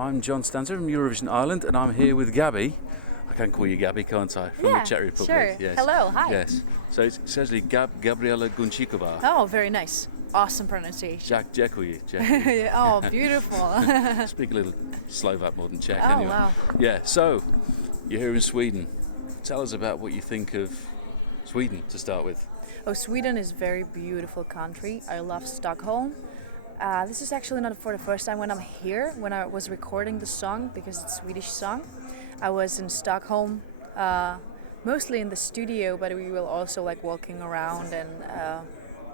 I'm John Stanzer from Eurovision Ireland, and I'm here with Gabi. I can call you Gabi, can't I? From the Czech Republic. Sure. Yes. Hello, hi. Yes. So it's essentially Gabriela Guncikova. Oh, very nice. Awesome pronunciation. Děkuji. Oh, beautiful. Speak a little Slovak more than Czech, Oh, anyway. wow. Yeah. So you're here in Sweden. Tell us about what you think of Sweden to start with. Oh, Sweden is a very beautiful country. I love Stockholm. This is actually not for the first time when I'm here, when I was recording the song, because it's a Swedish song. I was in Stockholm, mostly in the studio, but we were also like walking around, and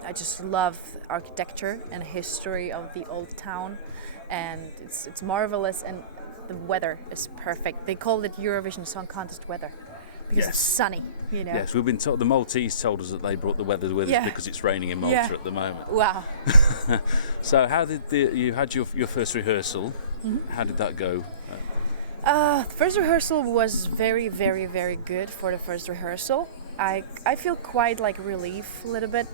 I just love architecture and history of the old town, and it's marvelous, and the weather is perfect. They call it Eurovision Song Contest weather. Because it's sunny, you know. Yes, we've been told, the Maltese told us that they brought the weather with us because it's raining in Malta at the moment. Wow. So how did you had your first rehearsal? Mm-hmm. How did that go? The first rehearsal was very, very, very good for the first rehearsal. I feel quite like relief a little bit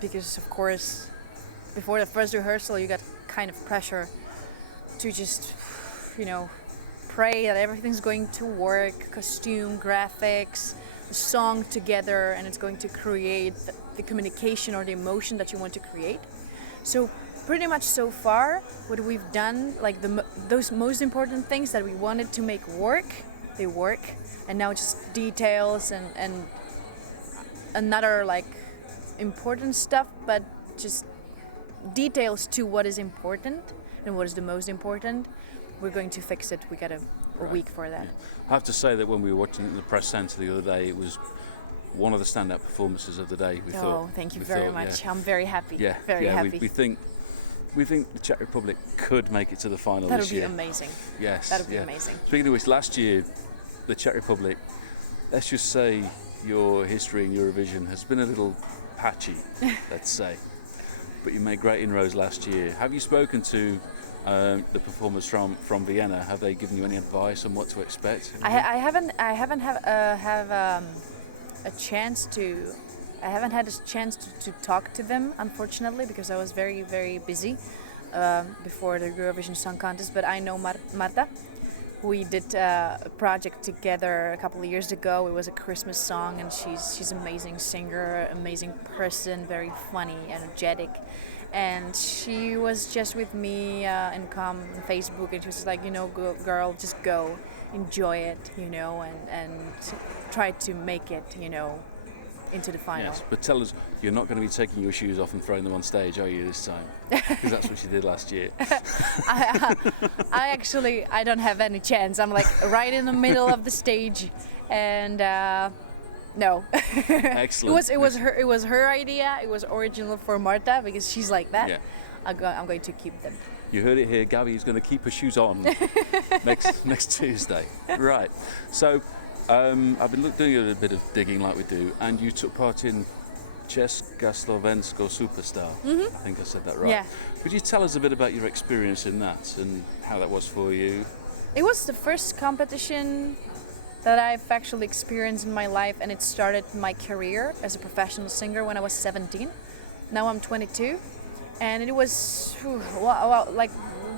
because of course before the first rehearsal you got kind of pressure to just, you know, pray that everything's going to work, costume, graphics, the song together, and it's going to create the communication or the emotion that you want to create. So pretty much so far what we've done, like those most important things that we wanted to make work, they work, and now just details and another like important stuff, but just details to what is important and what is the most important. We're going to fix it. We got a week for that. Yeah. I have to say that when we were watching it in the press centre the other day, it was one of the standout performances of the day. We thought. Oh, thank you very much. Yeah. I'm very happy. Yeah, very happy. We think the Czech Republic could make it to the final that this year. That would be amazing. Yes. That would be amazing. Speaking of which, last year, the Czech Republic, let's just say your history in Eurovision has been a little patchy, let's say. But you made great inroads last year. Have you spoken to the performers from Vienna? Have they given you any advice on what to expect? I haven't had a chance to talk to them, unfortunately, because I was very, very busy before the Eurovision Song Contest. But I know Marta. We did a project together a couple of years ago. It was a Christmas song, and she's an amazing singer, amazing person, very funny, energetic. And she was just with me on Facebook, and she was like, you know, girl, just go, enjoy it, you know, and try to make it, you know, into the final. Yes, but tell us, you're not going to be taking your shoes off and throwing them on stage, are you, this time? Because that's what you did last year. I don't have any chance. I'm like right in the middle of the stage, and no. Excellent. It was her idea. It was original for Marta because she's like that. Yeah. I'm going to keep them. You heard it here. Gabi is going to keep her shoes on next Tuesday. Right. So I've been doing a little bit of digging like we do, and you took part in Československo Superstar. Mm-hmm. I think I said that right. Yeah. Could you tell us a bit about your experience in that and how that was for you? It was the first competition that I've actually experienced in my life, and it started my career as a professional singer when I was 17. Now I'm 22, and it was like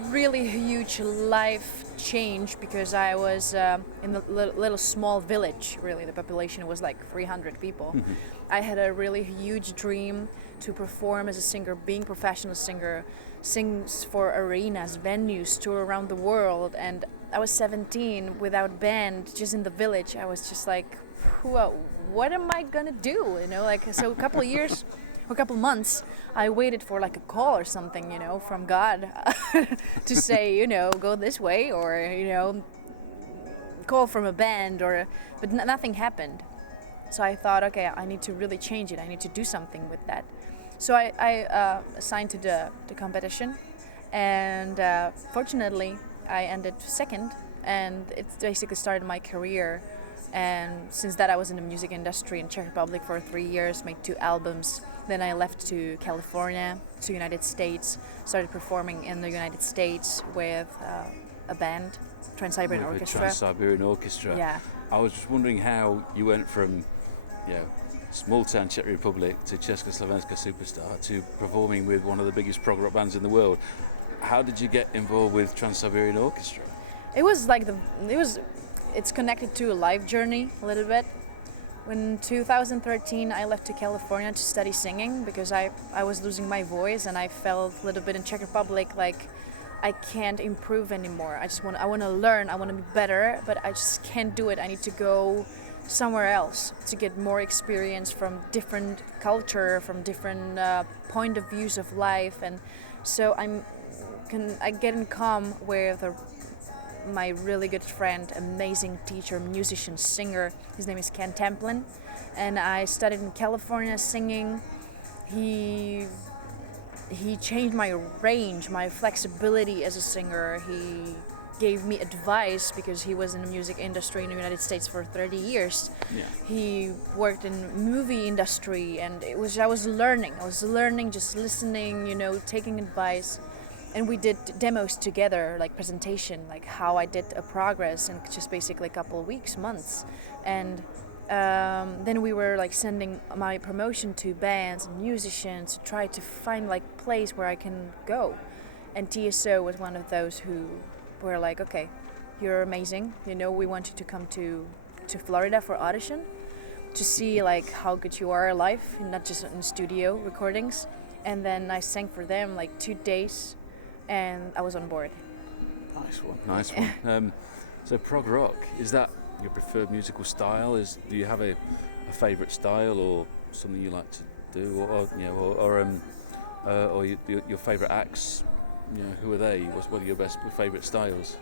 really huge life change because I was in a little small village. Really, the population was like 300 people. Mm-hmm. I had a really huge dream to perform as a singer, being a professional singer, sings for arenas, venues, tour around the world. And I was 17 without band, just in the village. I was just like, what am I gonna do? You know, like, so a couple of years, a couple months, I waited for like a call or something, you know, from God to say, you know, go this way, or, you know, call from a band, but nothing happened. So I thought, okay, I need to really change it. I need to do something with that. So I signed to the competition, and fortunately I ended second, and it basically started my career. And since that, I was in the music industry in Czech Republic for 3 years, made 2 albums. Then I left to California, to United States, started performing in the United States with a band, Trans-Siberian Orchestra. Trans-Siberian Orchestra. Yeah. I was just wondering how you went from, you know, small town Czech Republic to Československa Superstar to performing with one of the biggest prog rock bands in the world. how did you get involved with Trans-Siberian Orchestra? It was like it's connected to a life journey a little bit. In 2013, I left to California to study singing because I was losing my voice, and I felt a little bit in Czech Republic like I can't improve anymore. I want to learn, I want to be better, but I just can't do it. I need to go somewhere else to get more experience from different culture, from different point of views of life, and so I get in calm with my really good friend, amazing teacher, musician, singer. His name is Ken Templin, and I studied in California singing. He changed my range, my flexibility as a singer. He gave me advice because he was in the music industry in the United States for 30 years. Yeah. He worked in movie industry, and I was learning, just listening, taking advice. And we did demos together, like presentation, like how I did a progress in just basically a couple of weeks, months. And then we were like sending my promotion to bands and musicians to try to find like place where I can go. And TSO was one of those who were like, okay, you're amazing. We want you to come to Florida for audition to see like how good you are live, not just in studio recordings. And then I sang for them like 2 days. And I was on board. Nice one. So prog rock, is that your preferred musical style? Do you have a favourite style or something you like to do, or your favourite acts? Who are they? What are your best favourite styles?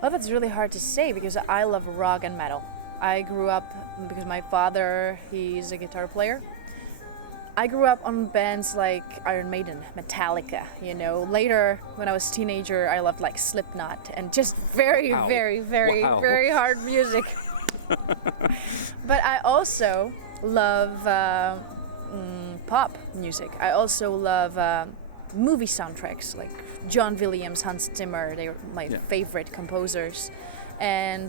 Well, that's really hard to say because I love rock and metal. I grew up because my father, he's a guitar player. I grew up on bands like Iron Maiden, Metallica, Later, when I was a teenager, I loved like Slipknot and just very, Wow. very, very, Wow. very hard music. But I also love pop music. I also love movie soundtracks like John Williams, Hans Zimmer. They're my favorite composers, and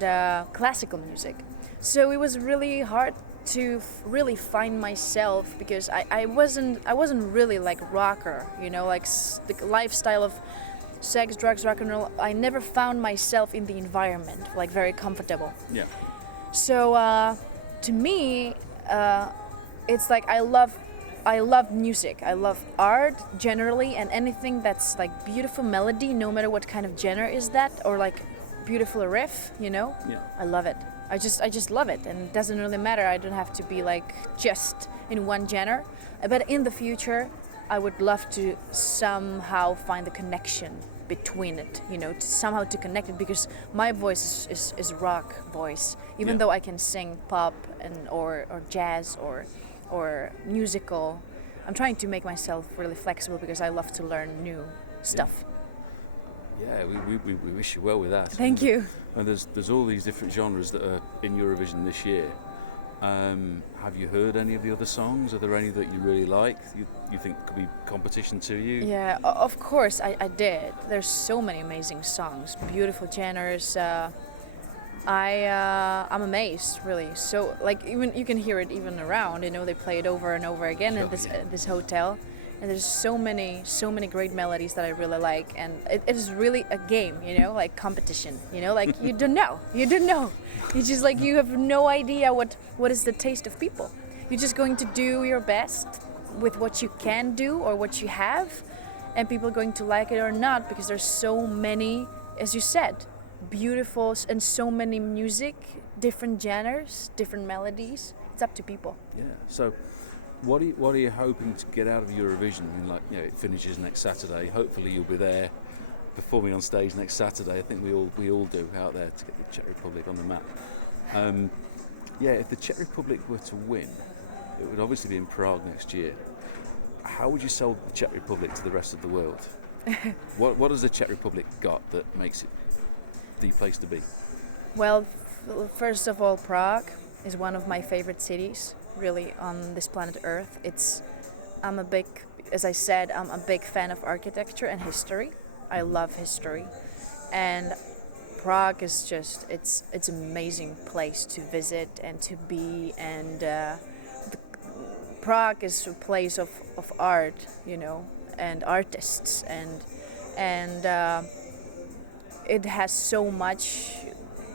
classical music. So it was really hard to really find myself because I wasn't really like rocker, like the lifestyle of sex, drugs, rock and roll. I never found myself in the environment like very comfortable. Yeah. So to me, it's like I love music. I love art generally, and anything that's like beautiful melody, no matter what kind of genre is that, or like beautiful riff, Yeah. I love it. I just love it, and it doesn't really matter. I don't have to be like just in one genre. But in the future, I would love to somehow find the connection between it, somehow to connect it, because my voice is rock voice, even though I can sing pop or jazz or musical. I'm trying to make myself really flexible because I love to learn new stuff. Yeah, we wish you well with that. Thank you. And there's all these different genres that are in Eurovision this year. Have you heard any of the other songs? Are there any that you really like? You think could be competition to you? Yeah, of course I did. There's so many amazing songs, beautiful genres. I'm amazed, really. So like even you can hear it even around. They play it over and over again in this hotel. And there's so many great melodies that I really like, and it is really a game, like competition, like you don't know. It's just like you have no idea what is the taste of people. You're just going to do your best with what you can do or what you have, and people are going to like it or not, because there's so many, as you said, beautiful, and so many music, different genres, different melodies. It's up to people. Yeah. So what are you hoping to get out of Eurovision? I mean, it finishes next Saturday. Hopefully you'll be there performing on stage next Saturday. I think we all do out there to get the Czech Republic on the map. If the Czech Republic were to win, it would obviously be in Prague next year. How would you sell the Czech Republic to the rest of the world? What has the Czech Republic got that makes it the place to be? Well, first of all, Prague is one of my favorite cities, really, on this planet Earth. I'm a big fan of architecture and history. I love history, and Prague is just it's an amazing place to visit and to be, and Prague is a place of art, and artists, and and it has so much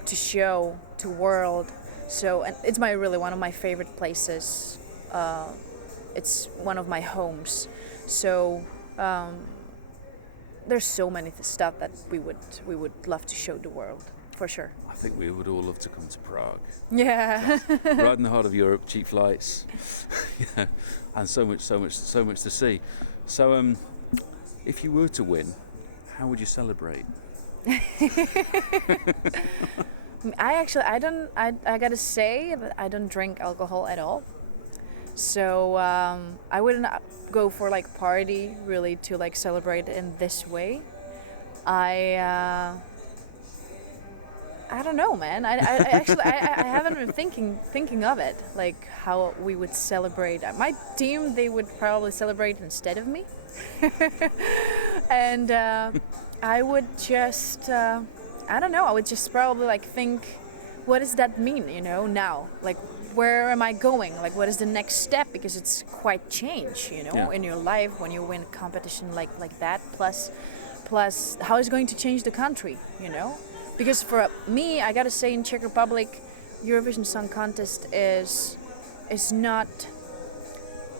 to show to world. So, and it's really one of my favorite places. It's one of my homes. So there's so many stuff that we would love to show the world, for sure. I think we would all love to come to Prague. Yeah. Right in the heart of Europe, cheap flights, yeah, and so much to see. So, if you were to win, how would you celebrate? I gotta say that I don't drink alcohol at all. So I wouldn't go for like party really to like celebrate in this way. I don't know, man. I actually I haven't been thinking of it, like how we would celebrate. My team, they would probably celebrate instead of me, and I would just I don't know. I would just probably like think, what does that mean? You know, now, like where am I going? Like what is the next step? Because it's quite change, you know, Yeah. in your life when you win a competition like that. Plus how is it going to change the country? You know. Because for me, I gotta say, in Czech Republic, Eurovision Song Contest is not.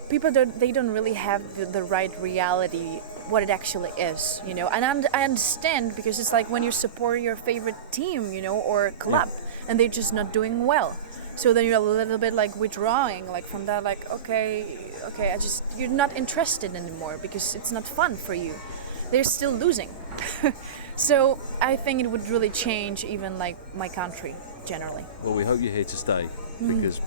People don't really have the right reality what it actually is, you know. And I understand, because it's like when you support your favorite team, you know, or club, and they're just not doing well. So then you're a little bit like withdrawing, like from that, like okay, you're not interested anymore because it's not fun for you. They're still losing. So I think it would really change even like my country generally. Well, we hope you're here to stay, because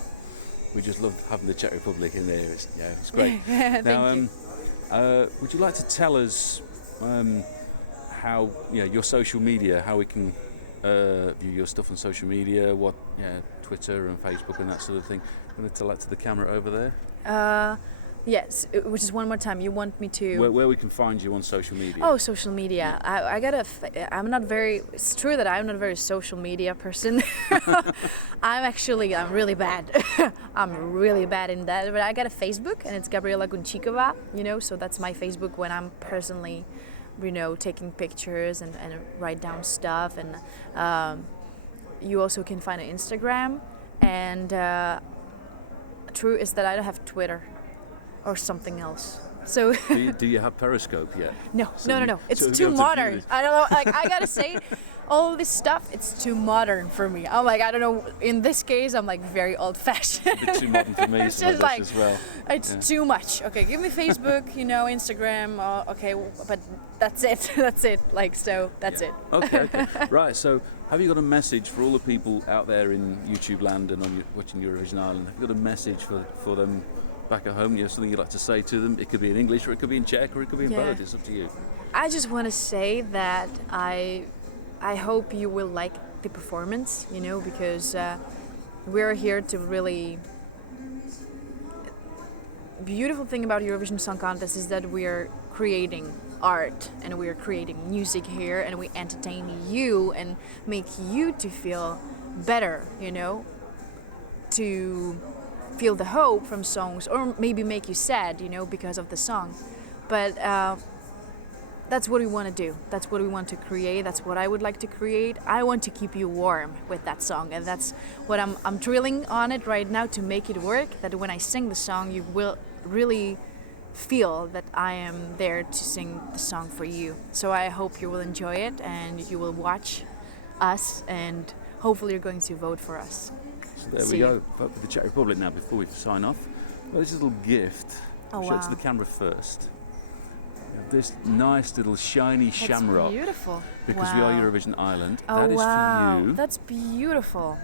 we just love having the Czech Republic in there. It's great. Thank you. Would you like to tell us how your social media, how we can view your stuff on social media, what Twitter and Facebook and that sort of thing? I'm going to tell that to the camera over there. Yes, which is one more time. You want me to? Where we can find you on social media? Oh, social media. I'm not very. It's true that I'm not a very social media person. I'm really bad. I'm really bad in that. But I got a Facebook, and it's Gabi Guncikova. You know, so that's my Facebook when I'm personally, you know, taking pictures and write down stuff. And you also can find an Instagram. And true is that I don't have Twitter or something else. So do you have Periscope yet? No. It's so too you'll have to view modern. this. I don't know. Like I gotta say, all this stuff, it's too modern for me. I'm like, I don't know. In this case, I'm like very old-fashioned. A bit too modern for me, It's so just like like as well. it's too much. Okay, give me Facebook, you know, Instagram. Okay, but that's it. That's it. Like so, that's it. Okay. Right. So, have you got a message for all the people out there in YouTube land and watching Eurovision Ireland? Have you got a message for them back at home? You have something you'd like to say to them? It could be in English, or it could be in Czech, or it could be in both. It's up to you. I just want to say that I hope you will like the performance, you know, because we're here to really. Beautiful thing about Eurovision Song Contest is that we're creating art and we're creating music here, and we entertain you and make you to feel better, you know, to feel the hope from songs, or maybe make you sad, you know, because of the song. But that's what we want to do. That's what we want to create. That's what I would like to create. I want to keep you warm with that song, and that's what I'm drilling on it right now to make it work. That when I sing the song, you will really feel that I am there to sing the song for you. So I hope you will enjoy it, and you will watch us, and hopefully you're going to vote for us. So there See we go. you. Vote for the Czech Republic now before we sign off. Well, this little gift. Oh, Show it to wow. the camera first. We have this nice little shiny shamrock. That's beautiful. Because we are Eurovision Ireland. Oh, that is wow. for you. That's beautiful.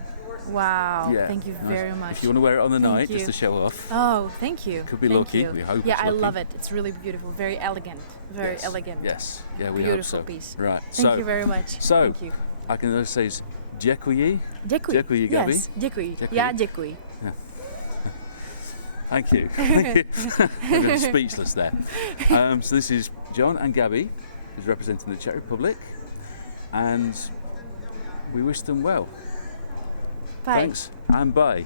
Wow. Yeah, Thank you nice. very much. If you want to wear it on the Thank night, you. just to show off. Oh, thank you. Could be Thank lucky. you. We hope Yeah, it's I lucky. love it. It's really beautiful. Very elegant. Very Yes. elegant. Yes. Yeah, we Beautiful hope so. piece. Right. Thank you very much. So, Thank you. I can just say is děkuji. Děkuji. Děkuji, Gabi. Yes, děkuji. Děkuji. Yeah, děkuji. Thank you. Thank you. I'm going speechless there. So this is John and Gabi, who's representing the Czech Republic, and we wish them well. Bye. Thanks and bye.